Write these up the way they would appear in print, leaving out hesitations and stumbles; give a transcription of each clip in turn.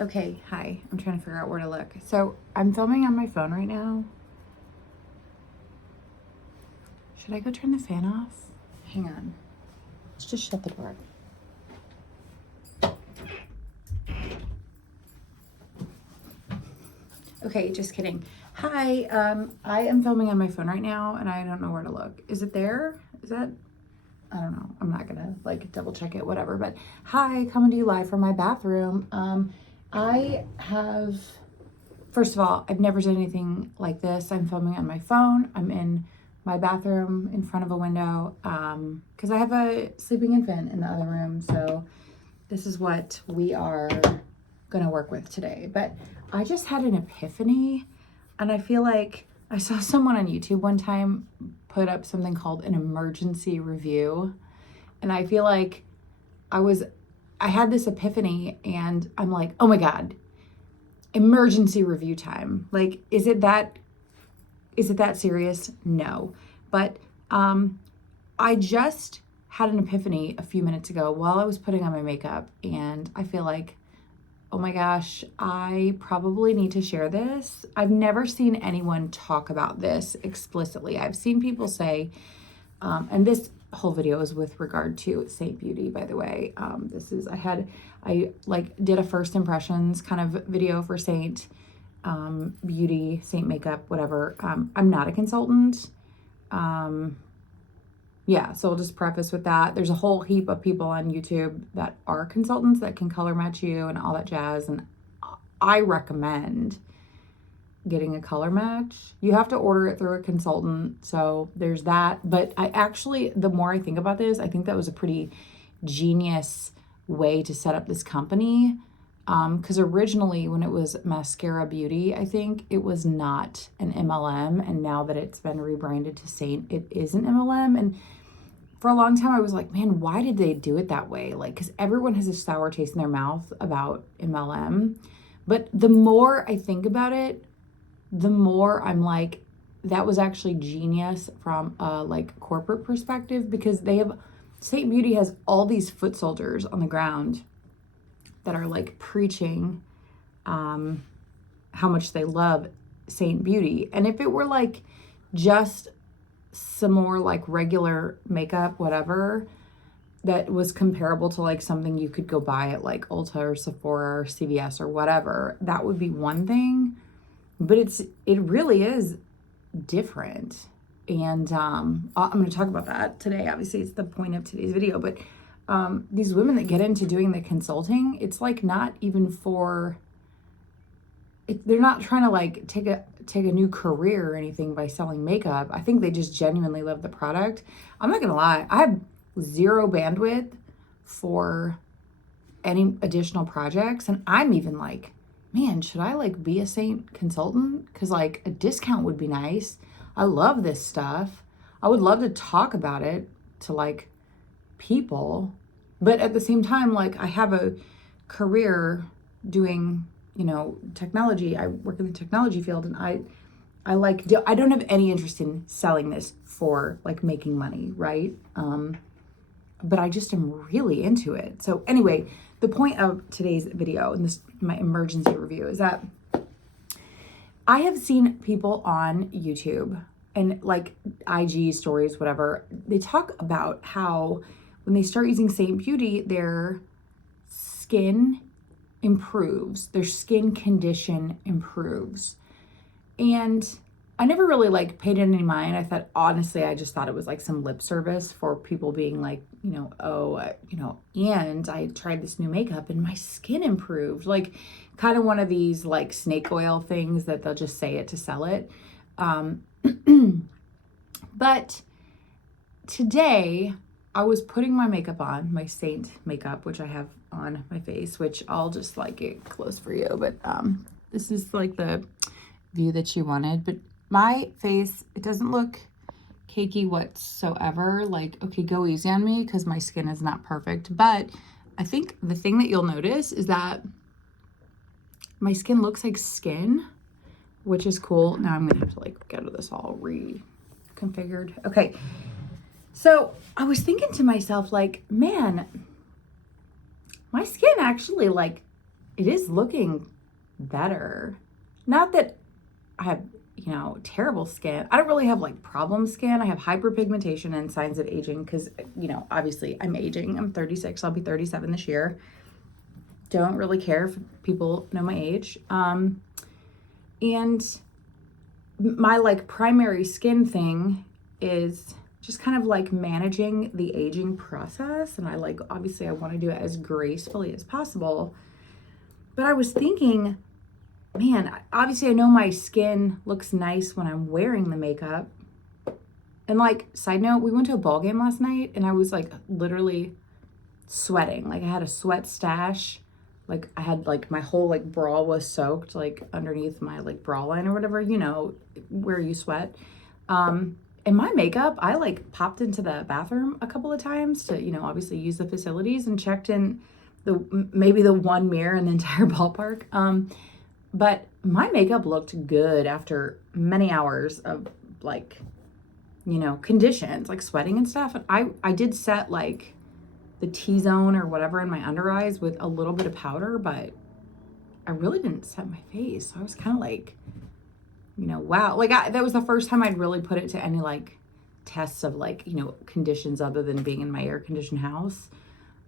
Okay, hi. I'm trying to figure out where to look. So I'm filming on my phone right now. Should I go turn the fan off? Hang on. Let's just shut the door. Okay, just kidding. Hi, I am filming on my phone right now and I don't know where to look. Is it there? Is that? I don't know. I'm not gonna like double check it, whatever. But hi, coming to you live from my bathroom. First of all, I've never done anything like this. I'm filming on my phone. I'm in my bathroom in front of a window because I have a sleeping infant in the other room. So this is what we are going to work with today. But I just had an epiphany, and I feel like I saw someone on YouTube one time put up something called an emergency review. And I feel like I had this epiphany and I'm like, oh my God, emergency review time. Like, is it that serious? No. But I just had an epiphany a few minutes ago while I was putting on my makeup, and I feel like, oh my gosh, I probably need to share this. I've never seen anyone talk about this explicitly. I've seen people say, and this whole video is with regard to SEINT Beauty, by the way. I did a first impressions kind of video for SEINT Beauty, SEINT Makeup, whatever. I'm not a consultant. Yeah, so I'll just preface with that. There's a whole heap of people on YouTube that are consultants that can color match you and all that jazz. And I recommend getting a color match. You have to order it through a consultant. So there's that. But the more I think about this, I think that was a pretty genius way to set up this company. Because originally when it was Mascara Beauty, I think it was not an MLM. And now that it's been rebranded to SEINT, it is an MLM. And for a long time, I was like, man, why did they do it that way? Like, because everyone has a sour taste in their mouth about MLM. But the more I think about it, the more I'm like, that was actually genius from a corporate perspective, because SEINT Beauty has all these foot soldiers on the ground that are like preaching how much they love SEINT Beauty. And if it were like just some more like regular makeup, whatever, that was comparable to like something you could go buy at like Ulta or Sephora or CVS or whatever, that would be one thing. But it really is different. And I'm going to talk about that today. Obviously, it's the point of today's video. But these women that get into doing the consulting, it's like not even they're not trying to like take a new career or anything by selling makeup. I think they just genuinely love the product. I'm not going to lie. I have zero bandwidth for any additional projects. And I'm even like, man, should I like be a SEINT consultant? Because like a discount would be nice. I love this stuff. I would love to talk about it to like people. But at the same time, like I have a career doing, technology. I work in the technology field, and I don't have any interest in selling this for like making money, right? But I just am really into it. So anyway, the point of today's video and my emergency review is that I have seen people on YouTube and like IG stories, whatever, they talk about how when they start using SEINT Beauty, their skin improves, their skin condition improves. And I never really like paid it any mind. I thought, honestly, I just thought it was like some lip service for people being like, and I tried this new makeup and my skin improved. Like kind of one of these like snake oil things that they'll just say it to sell it. But today I was putting my makeup on, my SEINT makeup, which I have on my face, which I'll just like get close for you. But this is like the view that you wanted. But my face, it doesn't look cakey whatsoever. Like, okay, go easy on me because my skin is not perfect. But I think the thing that you'll notice is that my skin looks like skin, which is cool. Now I'm gonna have to like get this all reconfigured. Okay. So I was thinking to myself, like, man, my skin actually like it is looking better. Not that I have, you know, terrible skin. I don't really have like problem skin. I have hyperpigmentation and signs of aging because, you know, obviously I'm aging. I'm 36. I'll be 37 this year. Don't really care if people know my age. And my like primary skin thing is just kind of like managing the aging process. And I like, obviously I want to do it as gracefully as possible. But I was thinking, man, obviously I know my skin looks nice when I'm wearing the makeup. And like, side note, we went to a ball game last night and I was like literally sweating. Like I had a sweat stash. Like I had like my whole like bra was soaked like underneath my like bra line or whatever, you know, where you sweat. And my makeup, I like popped into the bathroom a couple of times to, you know, obviously use the facilities and checked in maybe the one mirror in the entire ballpark. But my makeup looked good after many hours of like, you know, conditions, like sweating and stuff. And I did set like the T-zone or whatever in my under eyes with a little bit of powder, but I really didn't set my face. So I was kind of like, you know, wow. Like that was the first time I'd really put it to any like tests of like, you know, conditions other than being in my air conditioned house.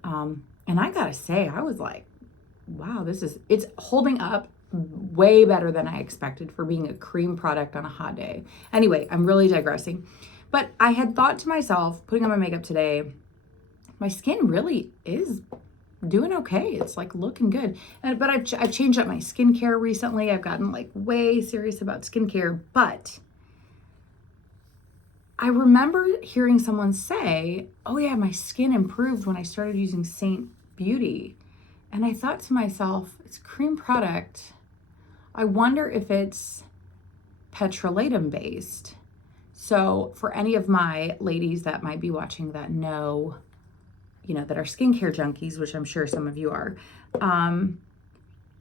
And I gotta say, I was like, wow, it's holding up way better than I expected for being a cream product on a hot day. Anyway, I'm really digressing. But I had thought to myself, putting on my makeup today, my skin really is doing okay. It's like looking good. But I've changed up my skincare recently. I've gotten like way serious about skincare. But I remember hearing someone say, oh yeah, my skin improved when I started using SEINT Beauty. And I thought to myself, it's a cream product. I wonder if it's petrolatum based. So for any of my ladies that might be watching that know, you know, that are skincare junkies, which I'm sure some of you are,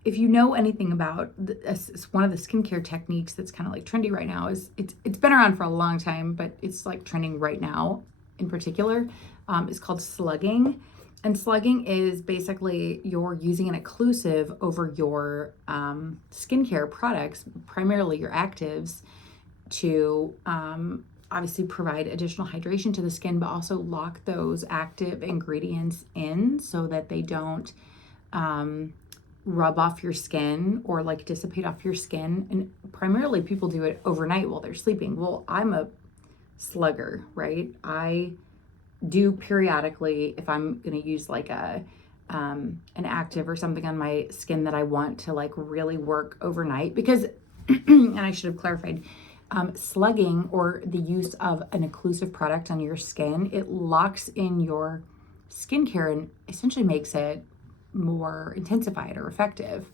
if you know anything about one of the skincare techniques that's kind of like trendy right now is it's been around for a long time, but it's like trending right now in particular, is called slugging. And slugging is basically you're using an occlusive over your skincare products, primarily your actives, to obviously provide additional hydration to the skin, but also lock those active ingredients in so that they don't rub off your skin or like dissipate off your skin. And primarily people do it overnight while they're sleeping. Well, I'm a slugger, right? I do periodically if I'm going to use like an active or something on my skin that I want to like really work overnight, because and I should have clarified, slugging or the use of an occlusive product on your skin, it locks in your skincare and essentially makes it more intensified or effective.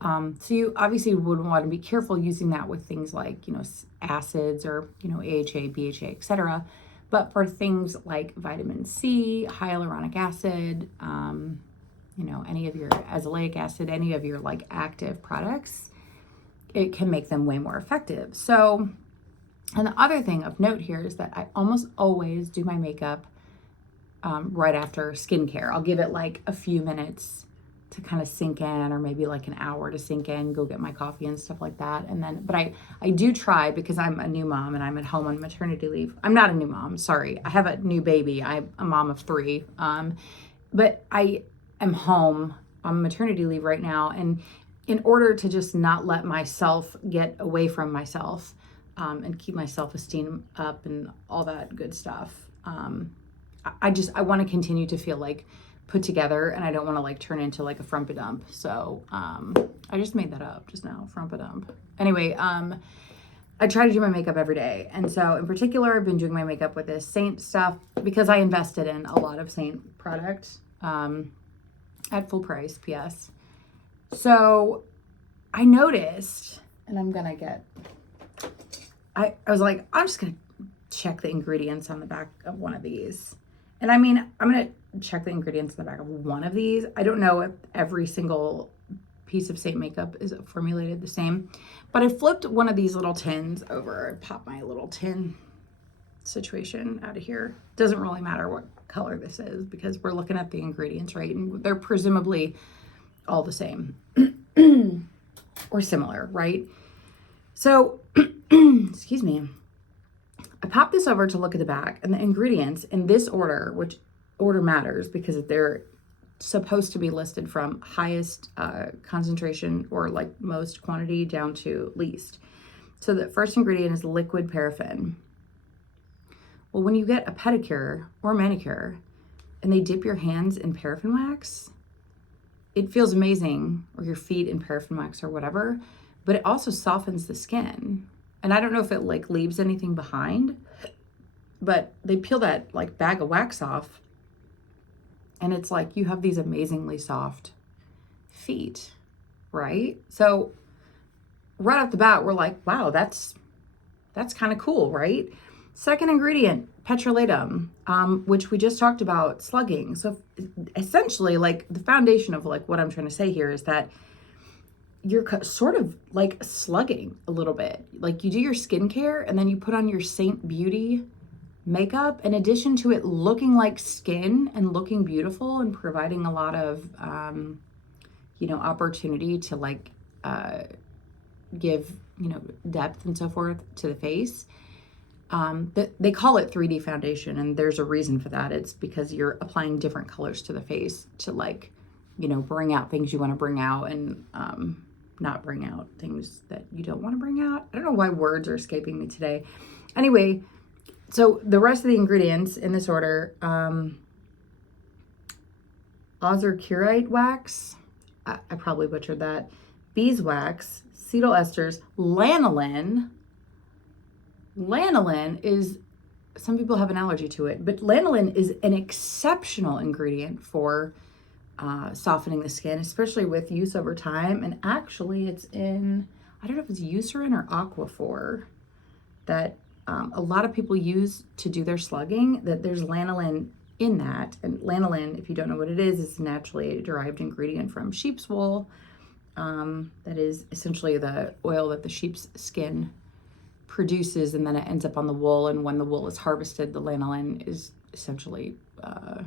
So you obviously would want to be careful using that with things like, you know, acids or, you know, AHA, BHA, etc. But for things like vitamin C, hyaluronic acid, you know, any of your azelaic acid, any of your like active products, it can make them way more effective. So, and the other thing of note here is that I almost always do my makeup right after skincare. I'll give it like a few minutes to kind of sink in, or maybe like an hour to sink in, go get my coffee and stuff like that. And then, but I do try, because I'm a new mom and I'm at home on maternity leave. I'm not a new mom, sorry. I have a new baby. I'm a mom of 3. But I am home on maternity leave right now. And in order to just not let myself get away from myself, and keep my self-esteem up and all that good stuff, I want to continue to feel like put together, and I don't want to like turn into like a frumpy-dump. So I just made that up just now, frumpy-dump. Anyway, I try to do my makeup every day. And so in particular, I've been doing my makeup with this SEINT stuff because I invested in a lot of SEINT products at full price, PS. So I noticed, and I'm going to get, I was like, I'm just going to check the ingredients on the back of one of these. And I mean, I'm going to check the ingredients on the back of one of these. I don't know if every single piece of SEINT makeup is formulated the same, but I flipped one of these little tins over. I popped my little tin situation out of here. Doesn't really matter what color this is because we're looking at the ingredients, right? And they're presumably all the same or similar, right? So, excuse me. I popped this over to look at the back, and the ingredients in this order, which order matters because they're supposed to be listed from highest concentration or like most quantity down to least. So the first ingredient is liquid paraffin. Well, when you get a pedicure or manicure and they dip your hands in paraffin wax, it feels amazing, or your feet in paraffin wax or whatever, but it also softens the skin. And I don't know if it like leaves anything behind, but they peel that like bag of wax off and it's like you have these amazingly soft feet, right? So right off the bat, we're like, wow, that's kind of cool, right? Second ingredient, petrolatum, which we just talked about slugging. So essentially, like the foundation of like what I'm trying to say here is that you're sort of like slugging a little bit. Like you do your skincare and then you put on your SEINT Beauty makeup, in addition to it looking like skin and looking beautiful and providing a lot of, opportunity to like give, depth and so forth to the face. They call it 3D foundation, and there's a reason for that. It's because you're applying different colors to the face to like, bring out things you want to bring out and not bring out things that you don't want to bring out. I don't know why words are escaping me today. Anyway, so the rest of the ingredients in this order, ozurkirite wax, I probably butchered that, beeswax, cetyl esters, lanolin. Lanolin is, some people have an allergy to it, but lanolin is an exceptional ingredient for softening the skin, especially with use over time. And actually it's in, I don't know if it's Eucerin or Aquaphor that a lot of people use to do their slugging, that there's lanolin in that. And lanolin, if you don't know what it is a naturally derived ingredient from sheep's wool. That is essentially the oil that the sheep's skin produces, and then it ends up on the wool. And when the wool is harvested, the lanolin is essentially, a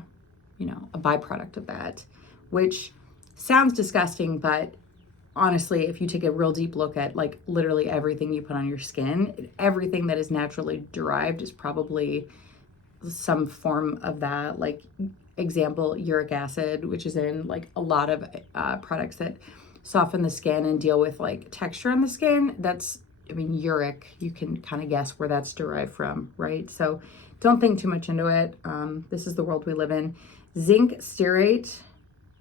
byproduct of that, which sounds disgusting, but honestly, if you take a real deep look at like literally everything you put on your skin, everything that is naturally derived is probably some form of that. Like example, uric acid, which is in like a lot of products that soften the skin and deal with like texture on the skin. That's, uric, you can kind of guess where that's derived from, right? So don't think too much into it. This is the world we live in. Zinc stearate,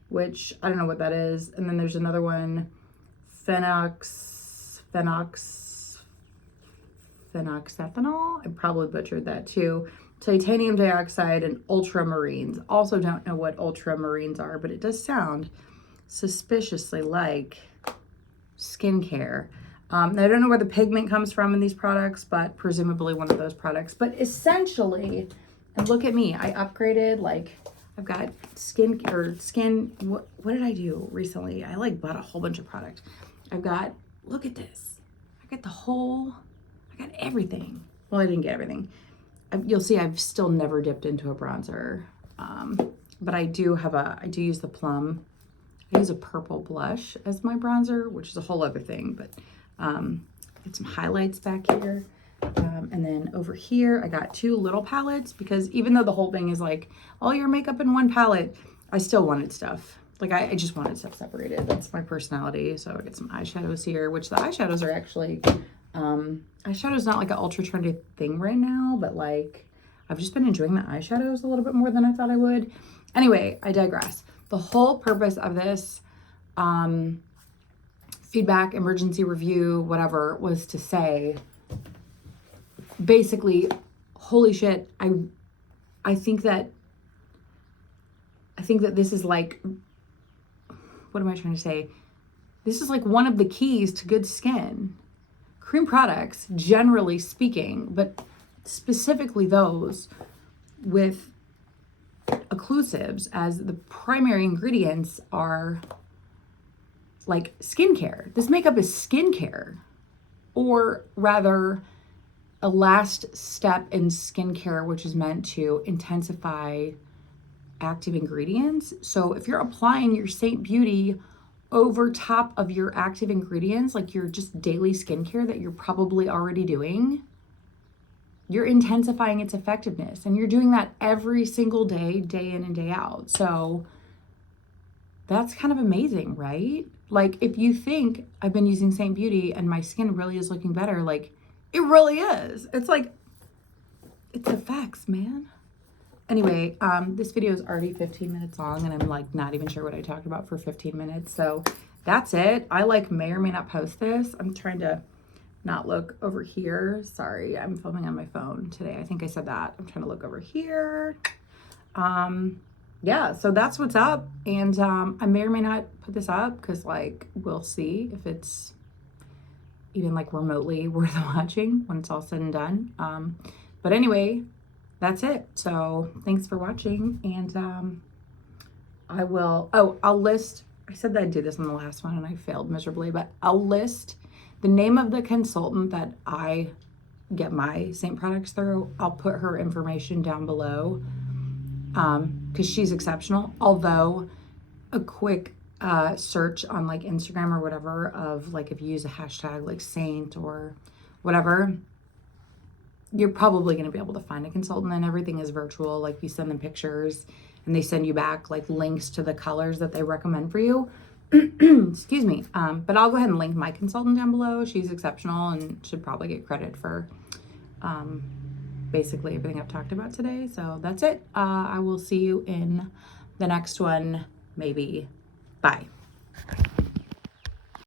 which I don't know what that is. And then there's another one, phenoxethanol. I probably butchered that too. Titanium dioxide and ultramarines. Also don't know what ultramarines are, but it does sound suspiciously like skincare. I don't know where the pigment comes from in these products, but presumably one of those products. But essentially, and look at me, I upgraded, like I've got skin, what did I do recently? I like bought a whole bunch of product. I've got, look at this. I got everything. Well, I didn't get everything. You'll see I've still never dipped into a bronzer. But I do use the Plum. I use a purple blush as my bronzer, which is a whole other thing, but get some highlights back here. And then over here, I got 2 little palettes because even though the whole thing is like all your makeup in one palette, I still wanted stuff. Like I just wanted stuff separated. That's my personality. So I get some eyeshadows here, which the eyeshadows are actually, eyeshadow's not like an ultra trendy thing right now, but like I've just been enjoying the eyeshadows a little bit more than I thought I would. Anyway, I digress. The whole purpose of this feedback, emergency review, whatever, was to say, basically, holy shit, I think that this is like, what am I trying to say? This is like one of the keys to good skin. Cream products, generally speaking, but specifically those with occlusives as the primary ingredients, are like skincare. This makeup is skincare, or rather a last step in skincare, which is meant to intensify active ingredients. So if you're applying your SEINT Beauty over top of your active ingredients, like your just daily skincare that you're probably already doing, you're intensifying its effectiveness. And you're doing that every single day, day in and day out. So that's kind of amazing, right? Like, if you think I've been using SEINT Beauty and my skin really is looking better, like, it really is. It's like, it's the facts, man. Anyway, this video is already 15 minutes long, and I'm like not even sure what I talked about for 15 minutes. So that's it. I like may or may not post this. I'm trying to not look over here. Sorry, I'm filming on my phone today. I think I said that. I'm trying to look over here. Yeah, so that's what's up. And I may or may not put this up because, like, we'll see if it's even like remotely worth watching when it's all said and done. But anyway, that's it. So thanks for watching. And I'll list, I said that I'd do this on the last one and I failed miserably, but I'll list the name of the consultant that I get my SEINT products through. I'll put her information down below because she's exceptional. Although a quick search on like Instagram or whatever of like, if you use a hashtag like Saint or whatever, you're probably going to be able to find a consultant, and everything is virtual. Like, you send them pictures and they send you back like links to the colors that they recommend for you. Excuse me. But I'll go ahead and link my consultant down below. She's exceptional and should probably get credit for basically everything I've talked about today. So that's it. I will see you in the next one, maybe. Bye.